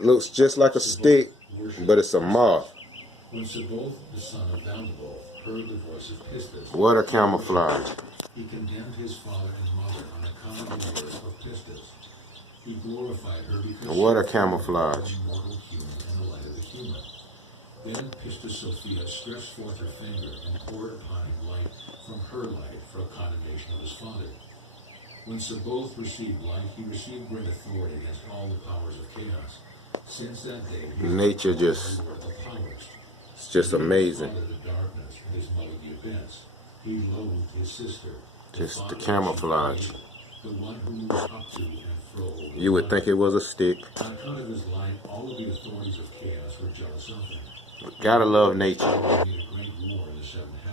Looks just like a stick, but it's a moth. When Saboth, the son of Vanderbilt, heard the voice of Pistis, What a camouflage. he condemned his father and mother on account of the words of Pistis. He glorified her because What a she camouflage. was a mortal human in the light of the human. Then Pistis Sophia stretched forth her finger and poured upon him light from her light for a condemnation of his father. When Saboth received light, he received great authority against all the powers of chaos. Since that day, Nature just, Lord of the powers. it's just amazing. Father the darkness and his mother the abyss. He loathed his sister. Just the camouflage. The one who moves up to and fro. over You would the think it was a stick. On account of his light, all of the authorities of chaos were jealous of him. Gotta love nature. He made a great war in the seven heavens.